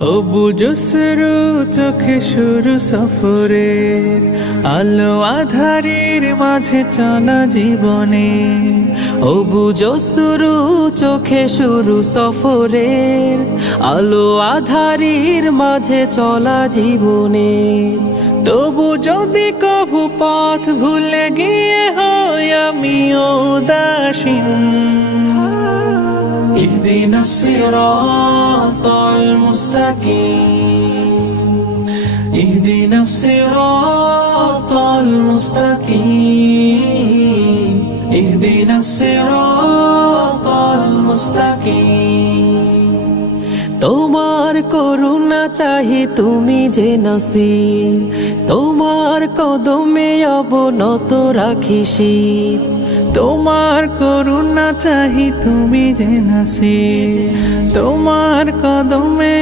ও বুঝো শুরু চোখে শুরু সফরের আলো আধারের মাঝে চলা জীবনে। ও বুঝো শুরু চোখে শুরু সফরের আলো আধারির মাঝে চলা জীবনে। তবু যদি কভু পথ ভুলে গিয়ে হয় আমি উদাসীন, ইহদিনা সিরাতাল মুস্তাকিম, ইহদিনা সিরাতাল মুস্তাকিম, ইহদিনা সিরাতাল মুস্তাকিম। তোমার করুণা চাহি তুমি যে নাসির, তোমার কদমে অবনত রাখি শির। তোমার করুণা চাহি তুমি যে নাসির, তোমার কদমে